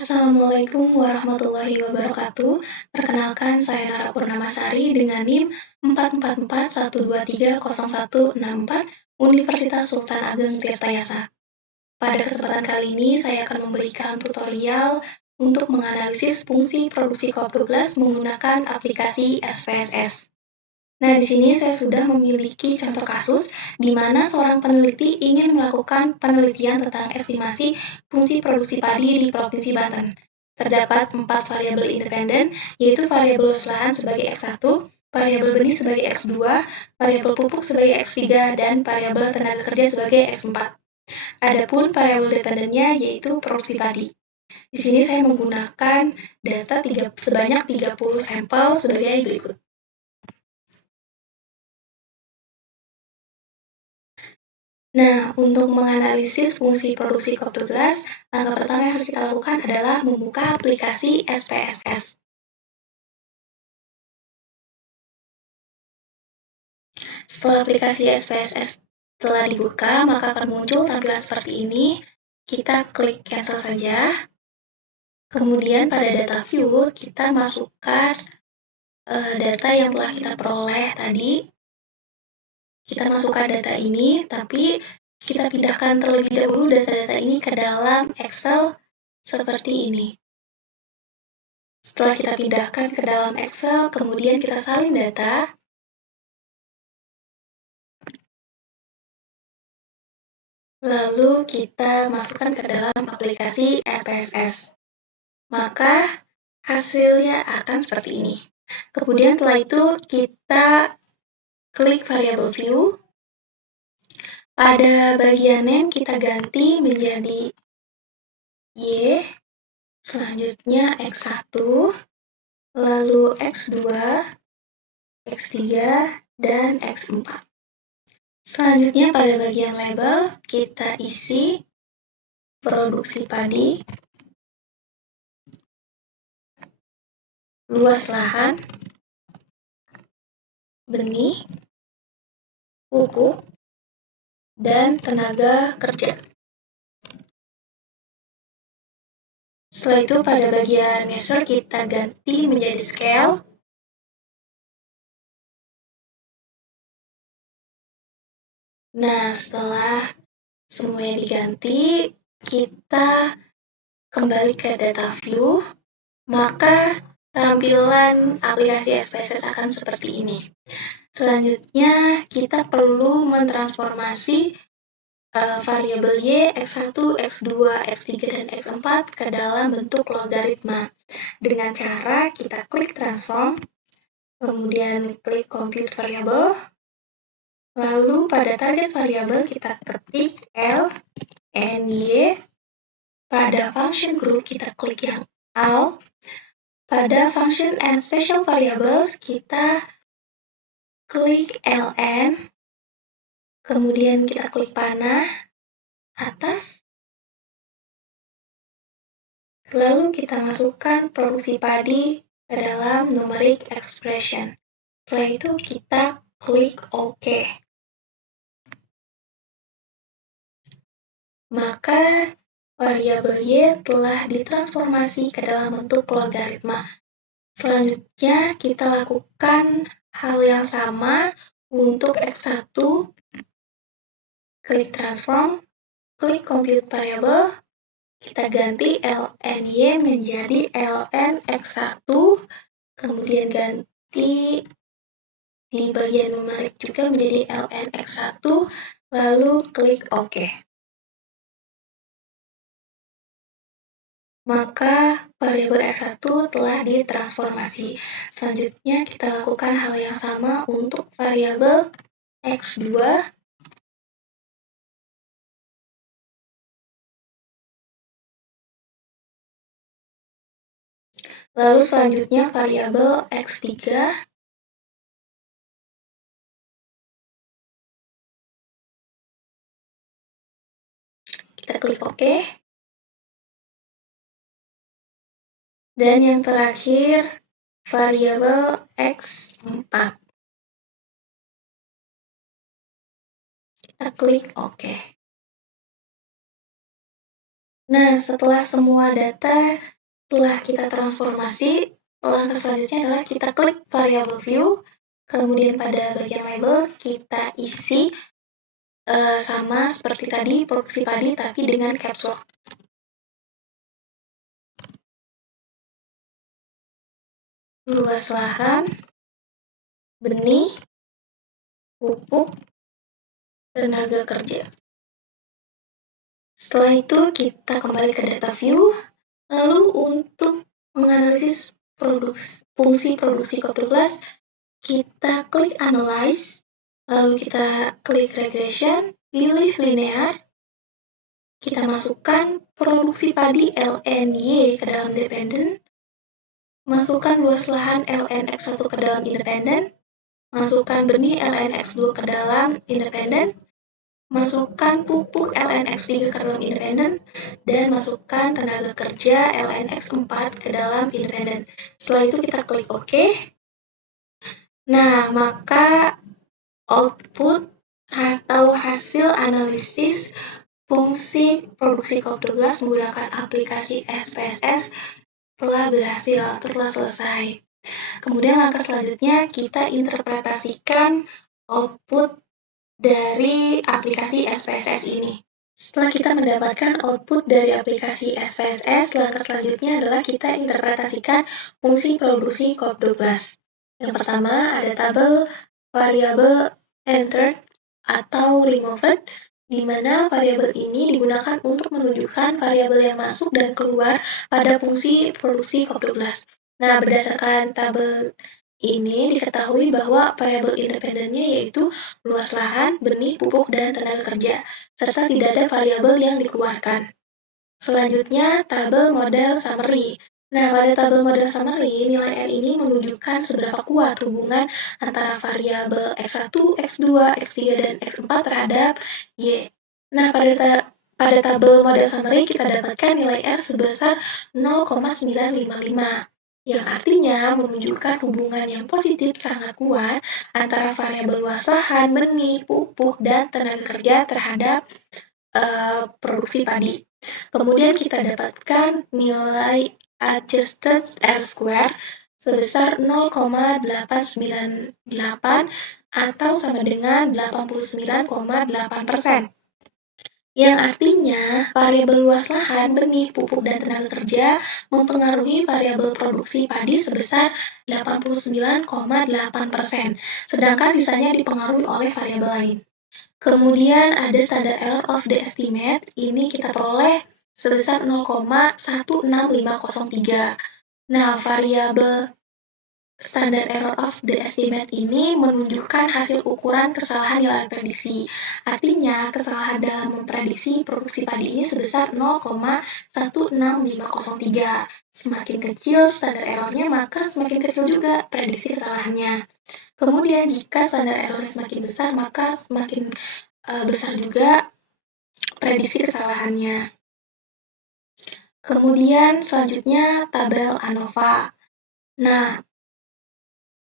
Assalamualaikum warahmatullahi wabarakatuh. Perkenalkan, saya Nara Purnamasari dengan NIM 44412300164 Universitas Sultan Ageng Tirtayasa. Pada kesempatan kali ini, saya akan memberikan tutorial untuk menganalisis fungsi produksi COP12 menggunakan aplikasi SPSS. Nah, di sini saya sudah memiliki contoh kasus di mana seorang peneliti ingin melakukan penelitian tentang estimasi fungsi produksi padi di Provinsi Banten. Terdapat 4 variabel independen, yaitu variabel luas lahan sebagai X1, variabel benih sebagai X2, variabel pupuk sebagai X3, dan variabel tenaga kerja sebagai X4. Adapun variabel dependennya yaitu produksi padi. Di sini saya menggunakan data sebanyak 30 sampel sebagai berikut. Nah, untuk menganalisis fungsi produksi COP12, langkah pertama yang harus kita lakukan adalah membuka aplikasi SPSS. Setelah aplikasi SPSS telah dibuka, maka akan muncul tampilan seperti ini. Kita klik cancel saja. Kemudian pada data view, kita masukkan data yang telah kita peroleh tadi. Kita masukkan data ini, tapi kita pindahkan terlebih dahulu data-data ini ke dalam Excel seperti ini. Setelah kita pindahkan ke dalam Excel, kemudian kita salin data. Lalu kita masukkan ke dalam aplikasi SPSS. Maka hasilnya akan seperti ini. Kemudian setelah itu kita klik variabel view. Pada bagian name kita ganti menjadi Y, selanjutnya X1, lalu X2, X3, dan X4. Selanjutnya pada bagian label kita isi produksi padi, luas lahan, benih, pupuk, dan tenaga kerja. Setelah itu pada bagian measure kita ganti menjadi scale. Nah, setelah semuanya diganti, kita kembali ke data view, maka tampilan aplikasi SPSS akan seperti ini. Selanjutnya, kita perlu mentransformasi variabel Y, X1, X2, X3, dan X4 ke dalam bentuk logaritma. Dengan cara kita klik transform, kemudian klik compute variable, lalu pada target variabel kita ketik L, N, Y, pada function group kita klik yang AL, pada function and special variables kita klik LN, kemudian kita klik panah atas, lalu kita masukkan produksi padi ke dalam numeric expression. Setelah itu kita klik OK. Maka variabel Y telah ditransformasi ke dalam bentuk logaritma. Selanjutnya kita lakukan hal yang sama untuk X1, klik transform, klik compute variable, kita ganti LNY menjadi LN X1, kemudian ganti di bagian numerik juga menjadi LN X1, lalu klik OK. Maka variabel X1 telah ditransformasi. Selanjutnya kita lakukan hal yang sama untuk variabel X2. Lalu selanjutnya variabel X3. Kita klik OK. Dan yang terakhir, variabel X4. Kita klik OK. Nah, setelah semua data telah kita transformasi, langkah selanjutnya adalah kita klik variable view, kemudian pada bagian label kita isi sama seperti tadi produksi padi tapi dengan caps lock. Luas lahan, benih, pupuk, tenaga kerja. Setelah itu kita kembali ke data view, lalu untuk menganalisis fungsi produksi COP12, kita klik analyze, lalu kita klik regression, pilih linear, kita masukkan produksi padi LNY ke dalam dependent, masukkan luas lahan LNX1 ke dalam independent, masukkan benih LNX2 ke dalam independent, masukkan pupuk LNX3 ke dalam independent, dan masukkan tenaga kerja LNX4 ke dalam independent. Setelah itu kita klik OK. Nah, maka output atau hasil analisis fungsi produksi COP12 menggunakan aplikasi SPSS telah berhasil atau telah selesai. Kemudian langkah selanjutnya kita interpretasikan output dari aplikasi SPSS ini. Setelah kita mendapatkan output dari aplikasi SPSS, langkah selanjutnya adalah kita interpretasikan fungsi produksi COP12. Yang pertama ada tabel variabel entered atau removed, di mana variabel ini digunakan untuk menunjukkan variabel yang masuk dan keluar pada fungsi produksi COP12. Nah, berdasarkan tabel ini diketahui bahwa variabel independennya yaitu luas lahan, benih, pupuk, dan tenaga kerja, serta tidak ada variabel yang dikeluarkan. Selanjutnya, tabel model summary. Nah, pada tabel model summary, nilai R ini menunjukkan seberapa kuat hubungan antara variabel X1, X2, X3, dan X4 terhadap Y. Nah, pada tabel model summary kita dapatkan nilai R sebesar 0,955, yang artinya menunjukkan hubungan yang positif sangat kuat antara variabel luas lahan, benih, pupuk, dan tenaga kerja terhadap produksi padi. Kemudian kita dapatkan nilai adjusted R-square sebesar 0,898 atau sama dengan 89,8%. Yang artinya variabel luas lahan, benih, pupuk, dan tenaga kerja mempengaruhi variabel produksi padi sebesar 89,8%, sedangkan sisanya dipengaruhi oleh variabel lain. Kemudian ada standard error of the estimate, ini kita peroleh sebesar 0,16503. Nah, variabel standard error of the estimate ini menunjukkan hasil ukuran kesalahan nilai prediksi. Artinya, kesalahan dalam memprediksi produksi padi ini sebesar 0,16503. Semakin kecil standar errornya, maka semakin kecil juga prediksi kesalahannya. Kemudian, jika standar errornya semakin besar, maka semakin besar juga prediksi kesalahannya. Kemudian, selanjutnya tabel ANOVA. Nah,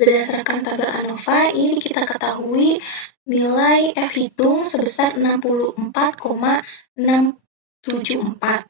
berdasarkan tabel ANOVA, ini kita ketahui nilai F hitung sebesar 64,674.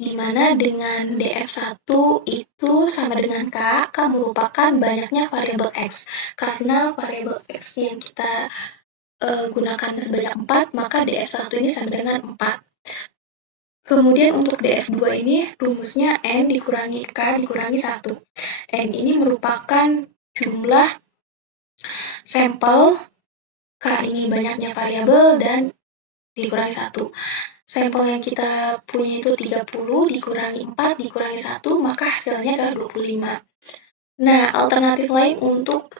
Di mana dengan DF1 itu sama dengan K merupakan banyaknya variabel X. Karena variabel X yang kita gunakan sebanyak 4, maka DF1 ini sama dengan 4. Kemudian untuk DF2 ini rumusnya N dikurangi K dikurangi 1. N ini merupakan jumlah sampel, K ini banyaknya variabel, dan dikurangi 1. Sampel yang kita punya itu 30 dikurangi 4 dikurangi 1, maka hasilnya adalah 25. Nah, alternatif lain untuk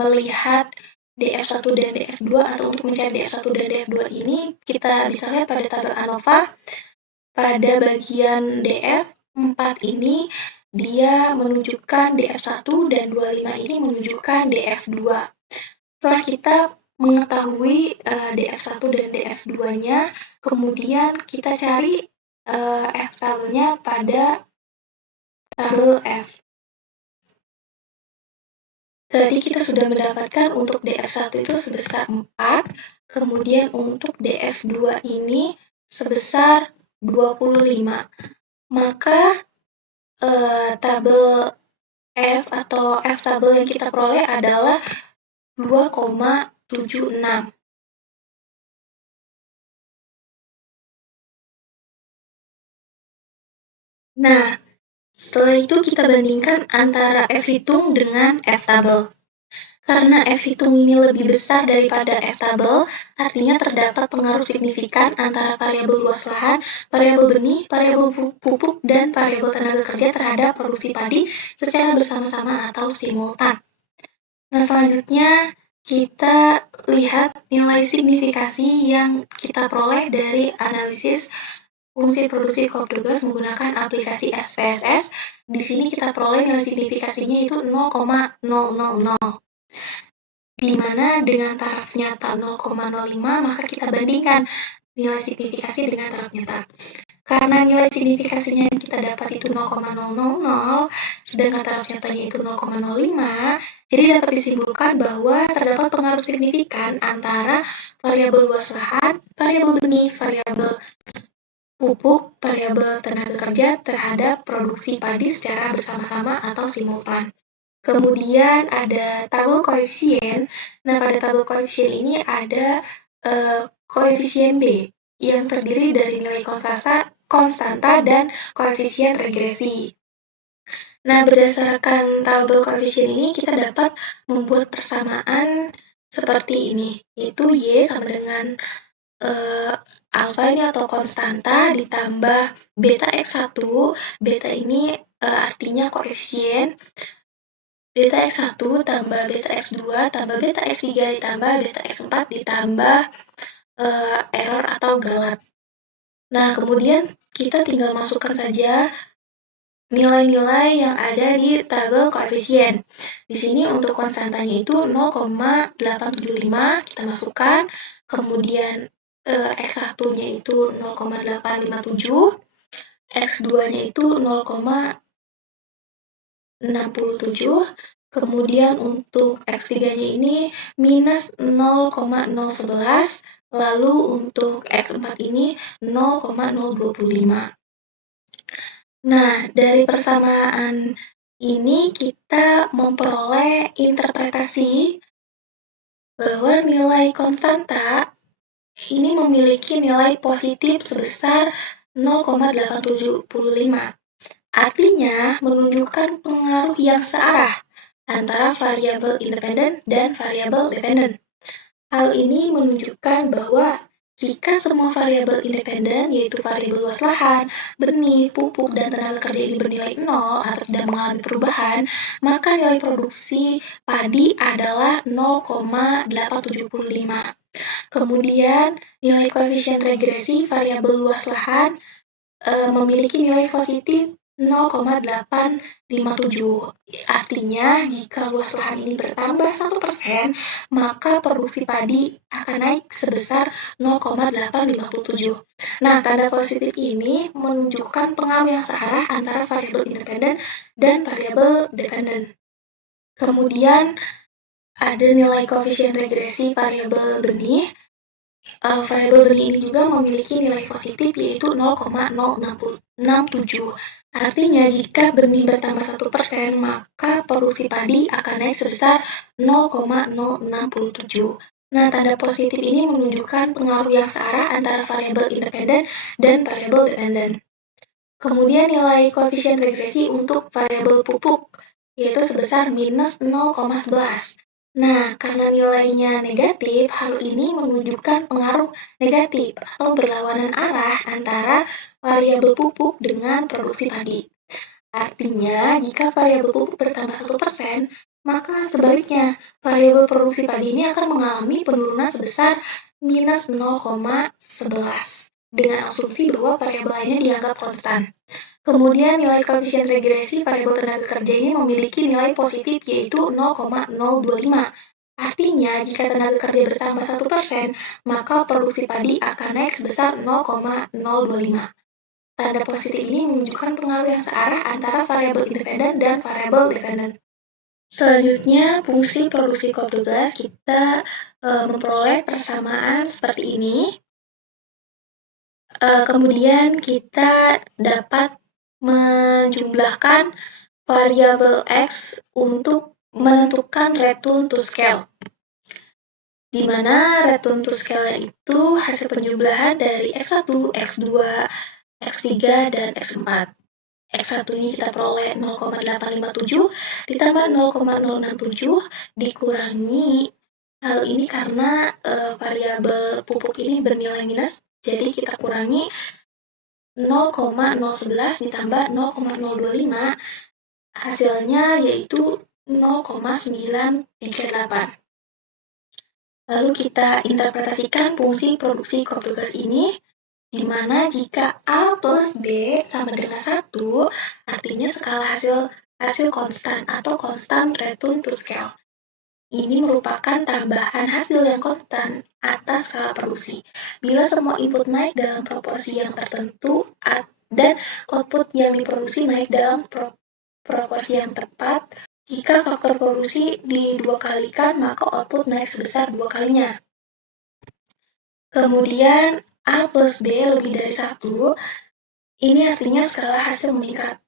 melihat DF1 dan DF2 atau untuk mencari DF1 dan DF2 ini, kita bisa lihat pada tabel ANOVA, pada bagian DF4 ini, dia menunjukkan DF1 dan 25 ini menunjukkan DF2. Setelah kita mengetahui DF1 dan DF2-nya, kemudian kita cari F-tabelnya pada tabel F. Tadi kita sudah mendapatkan untuk DF1 itu sebesar 4, kemudian untuk DF2 ini sebesar 25. Maka tabel F atau F tabel yang kita peroleh adalah 2,76. Nah, setelah itu kita bandingkan antara F hitung dengan F tabel. Karena F hitung ini lebih besar daripada F tabel, artinya terdapat pengaruh signifikan antara variabel luas lahan, variabel benih, variabel pupuk, dan variabel tenaga kerja terhadap produksi padi secara bersama-sama atau simultan. Nah, selanjutnya kita lihat nilai signifikasi yang kita peroleh dari analisis fungsi produksi COP12 menggunakan aplikasi SPSS. Di sini kita peroleh nilai signifikasinya itu 0,000. Di mana dengan taraf nyata 0,05, maka kita bandingkan nilai signifikasi dengan taraf nyata. Karena nilai signifikasinya yang kita dapat itu 0,000, sedangkan taraf nyatanya itu 0,05, jadi dapat disimpulkan bahwa terdapat pengaruh signifikan antara variabel luas lahan, variabel benih, variabel pupuk, variabel tenaga kerja terhadap produksi padi secara bersama-sama atau simultan. Kemudian ada tabel koefisien. Nah, pada tabel koefisien ini ada koefisien B yang terdiri dari nilai konstanta dan koefisien regresi. Nah, berdasarkan tabel koefisien ini kita dapat membuat persamaan seperti ini, yaitu Y sama dengan alfa ini atau konstanta ditambah beta X1. Beta ini artinya koefisien. Beta X1 tambah beta X2 tambah beta X3 ditambah beta X4 ditambah error atau galat. Nah, kemudian kita tinggal masukkan saja nilai-nilai yang ada di tabel koefisien. Di sini untuk konstantanya itu 0,875 kita masukkan, kemudian X1-nya itu 0,857, X2-nya itu 0,67, kemudian untuk X3-nya ini minus 0,011, lalu untuk X4 ini 0,025. Nah, dari persamaan ini kita memperoleh interpretasi bahwa nilai konstanta ini memiliki nilai positif sebesar 0,875. Artinya menunjukkan pengaruh yang searah antara variabel independen dan variabel dependen. Hal ini menunjukkan bahwa jika semua variabel independen, yaitu variabel luas lahan, benih, pupuk, dan tenaga kerja ini bernilai 0 atau tidak mengalami perubahan, maka nilai produksi padi adalah 0,875. Kemudian, nilai koefisien regresi variabel luas lahan memiliki nilai positif 0,857. Artinya, jika luas lahan ini bertambah 1%, maka produksi padi akan naik sebesar 0,857. Nah, tanda positif ini menunjukkan pengaruh yang searah antara variabel independen dan variabel dependen. Kemudian, ada nilai koefisien regresi variabel benih. Variabel benih ini juga memiliki nilai positif yaitu 0,067. Artinya, jika benih bertambah 1%, maka produksi padi akan naik sebesar 0,067. Nah, tanda positif ini menunjukkan pengaruh yang searah antara variabel independen dan variabel dependen. Kemudian nilai koefisien regresi untuk variabel pupuk, yaitu sebesar minus 0,11. Nah, karena nilainya negatif, hal ini menunjukkan pengaruh negatif atau berlawanan arah antara variabel pupuk dengan produksi padi. Artinya, jika variabel pupuk bertambah 1%, maka sebaliknya, variabel produksi padi ini akan mengalami penurunan sebesar minus 0,11 dengan asumsi bahwa variabel lainnya dianggap konstan. Kemudian nilai koefisien regresi variabel tenaga kerja ini memiliki nilai positif yaitu 0,025. Artinya, jika tenaga kerja bertambah 1%, maka produksi padi akan naik sebesar 0,025. Tanda positif ini menunjukkan pengaruh yang searah antara variabel independen dan variabel dependen. Selanjutnya, fungsi produksi COP12 kita memperoleh persamaan seperti ini. Kemudian kita dapat menjumlahkan variabel X untuk menentukan return to scale, di mana return to scale itu hasil penjumlahan dari X1, X2, X3, dan X4. X1 ini kita peroleh 0,857 ditambah 0,067 dikurangi, hal ini karena variabel pupuk ini bernilai minus, jadi kita kurangi 0,011 ditambah 0,025, hasilnya yaitu 0,938. Lalu kita interpretasikan fungsi produksi kopiogas ini, di mana jika A plus B sama dengan 1, artinya skala hasil konstan atau konstan return to scale. Ini merupakan tambahan hasil yang konstan atas skala produksi. Bila semua input naik dalam proporsi yang tertentu dan output yang diproduksi naik dalam proporsi yang tepat, jika faktor produksi di-2 kalikan, maka output naik sebesar 2 kalinya. Kemudian A plus B lebih dari 1, ini artinya skala hasil meningkat.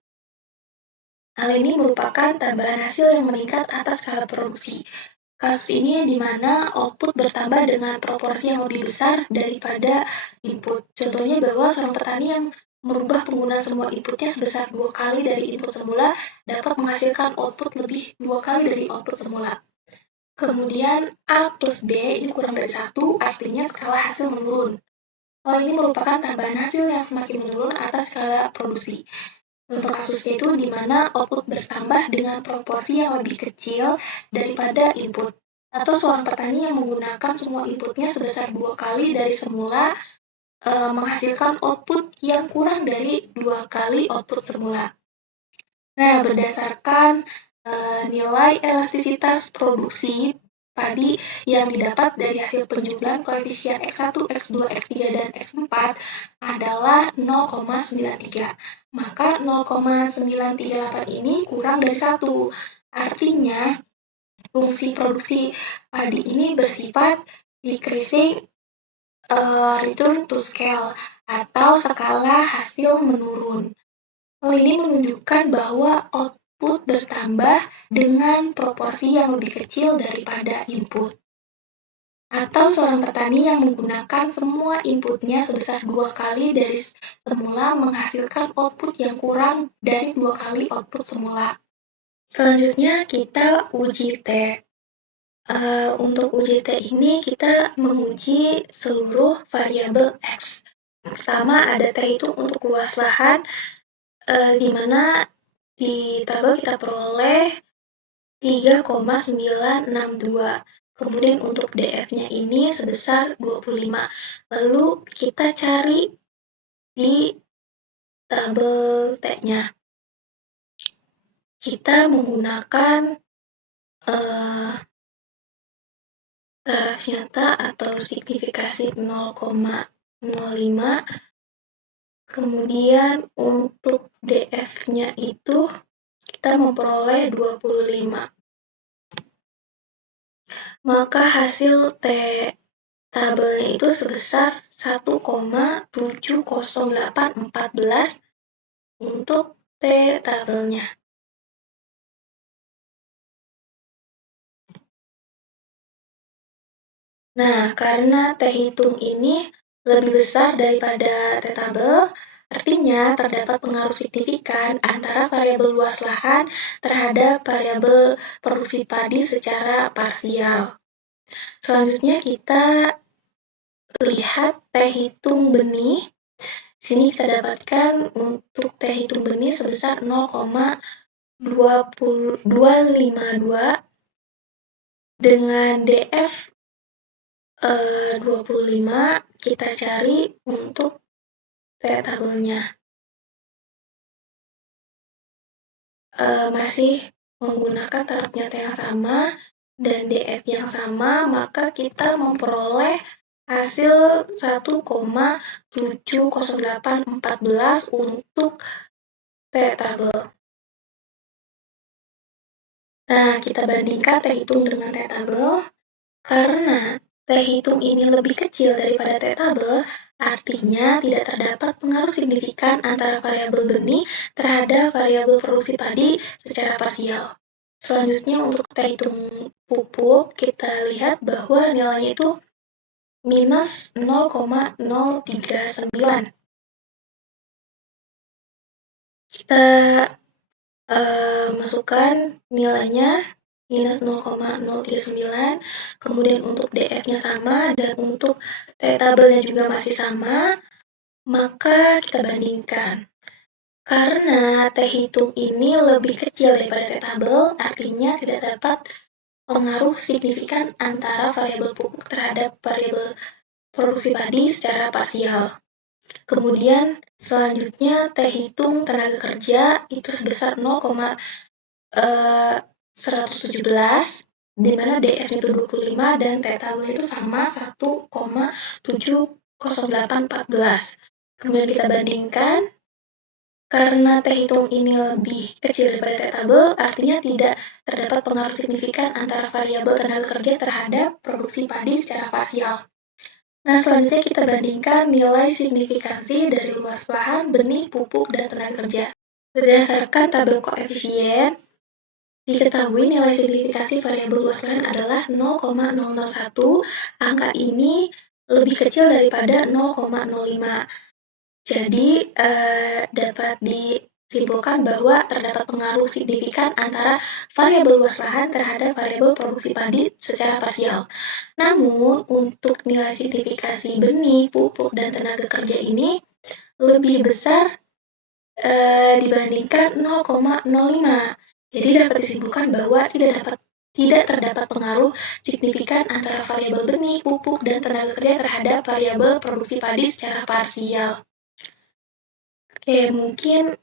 Hal ini merupakan tambahan hasil yang meningkat atas skala produksi. Kasus ini di mana output bertambah dengan proporsi yang lebih besar daripada input. Contohnya bahwa seorang petani yang merubah penggunaan semua inputnya sebesar 2 kali dari input semula dapat menghasilkan output lebih 2 kali dari output semula. Kemudian A plus B ini kurang dari 1, artinya skala hasil menurun. Hal ini merupakan tambahan hasil yang semakin menurun atas skala produksi. Contoh kasusnya itu di mana output bertambah dengan proporsi yang lebih kecil daripada input. Atau seorang petani yang menggunakan semua inputnya sebesar 2 kali dari semula menghasilkan output yang kurang dari 2 kali output semula. Nah, berdasarkan nilai elastisitas produksi padi yang didapat dari hasil penjumlahan koefisien X1, X2, X3, dan X4 adalah 0,93. Maka 0,938 ini kurang dari 1. Artinya, fungsi produksi padi ini bersifat decreasing return to scale atau skala hasil menurun. Hal ini menunjukkan bahwa output bertambah dengan proporsi yang lebih kecil daripada input. Atau seorang petani yang menggunakan semua inputnya sebesar 2 kali dari semula menghasilkan output yang kurang dari 2 kali output semula. Selanjutnya kita uji T. Untuk uji T ini kita menguji seluruh variabel X. Pertama ada T itu untuk luas lahan, di mana di tabel kita peroleh 3,962. Kemudian untuk DF-nya ini sebesar 25. Lalu kita cari di tabel T-nya. Kita menggunakan taraf nyata atau signifikasi 0,05. Kemudian untuk DF-nya itu kita memperoleh 25. Maka hasil T tabelnya itu sebesar 1,70814 untuk T tabelnya. Nah, karena T hitung ini lebih besar daripada T tabel, artinya terdapat pengaruh signifikan antara variabel luas lahan terhadap variabel produksi padi secara parsial. Selanjutnya kita lihat T hitung benih. Sini kita dapatkan untuk T hitung benih sebesar 0,252 dengan DF 25, kita cari untuk T tabelnya. Masih menggunakan taraf nyata yang sama dan DF yang sama, maka kita memperoleh hasil 1,70814 untuk T tabel. Nah, kita bandingkan T hitung dengan T tabel. Karena T hitung ini lebih kecil daripada T tabel, artinya tidak terdapat pengaruh signifikan antara variabel benih terhadap variabel produksi padi secara parsial. Selanjutnya untuk T hitung pupuk, kita lihat bahwa nilainya itu minus 0,039. Kita masukkan nilainya minus 0,039, kemudian untuk DF-nya sama, dan untuk T tabelnya juga masih sama, maka kita bandingkan. Karena T hitung ini lebih kecil daripada T tabel, artinya tidak dapat pengaruh signifikan antara variabel pupuk terhadap variabel produksi padi secara parsial. Kemudian selanjutnya T hitung tenaga kerja itu sebesar 0,117, di mana DF-nya itu 25 dan T tabel itu sama 1,70814. Kemudian kita bandingkan, karena T hitung ini lebih kecil daripada T tabel, artinya tidak terdapat pengaruh signifikan antara variabel tenaga kerja terhadap produksi padi secara parsial. Nah, selanjutnya kita bandingkan nilai signifikansi dari luas lahan, benih, pupuk, dan tenaga kerja. Berdasarkan tabel koefisien, diketahui nilai signifikansi variabel luas lahan adalah 0,001. Angka ini lebih kecil daripada 0,05. Jadi, dapat disimpulkan bahwa terdapat pengaruh signifikan antara variabel luas lahan terhadap variabel produksi padi secara parsial. Namun, untuk nilai signifikasi benih, pupuk, dan tenaga kerja ini lebih besar dibandingkan 0,05. Jadi dapat disimpulkan bahwa tidak terdapat pengaruh signifikan antara variabel benih, pupuk, dan tenaga kerja terhadap variabel produksi padi secara parsial. Oke, mungkin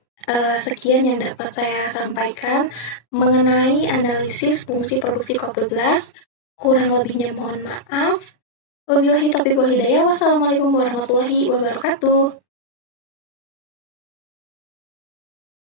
sekian yang dapat saya sampaikan mengenai analisis fungsi produksi kopiogas. Kurang lebihnya mohon maaf. Wabillahi taufiq wal hidayah. Wassalamualaikum warahmatullahi wabarakatuh.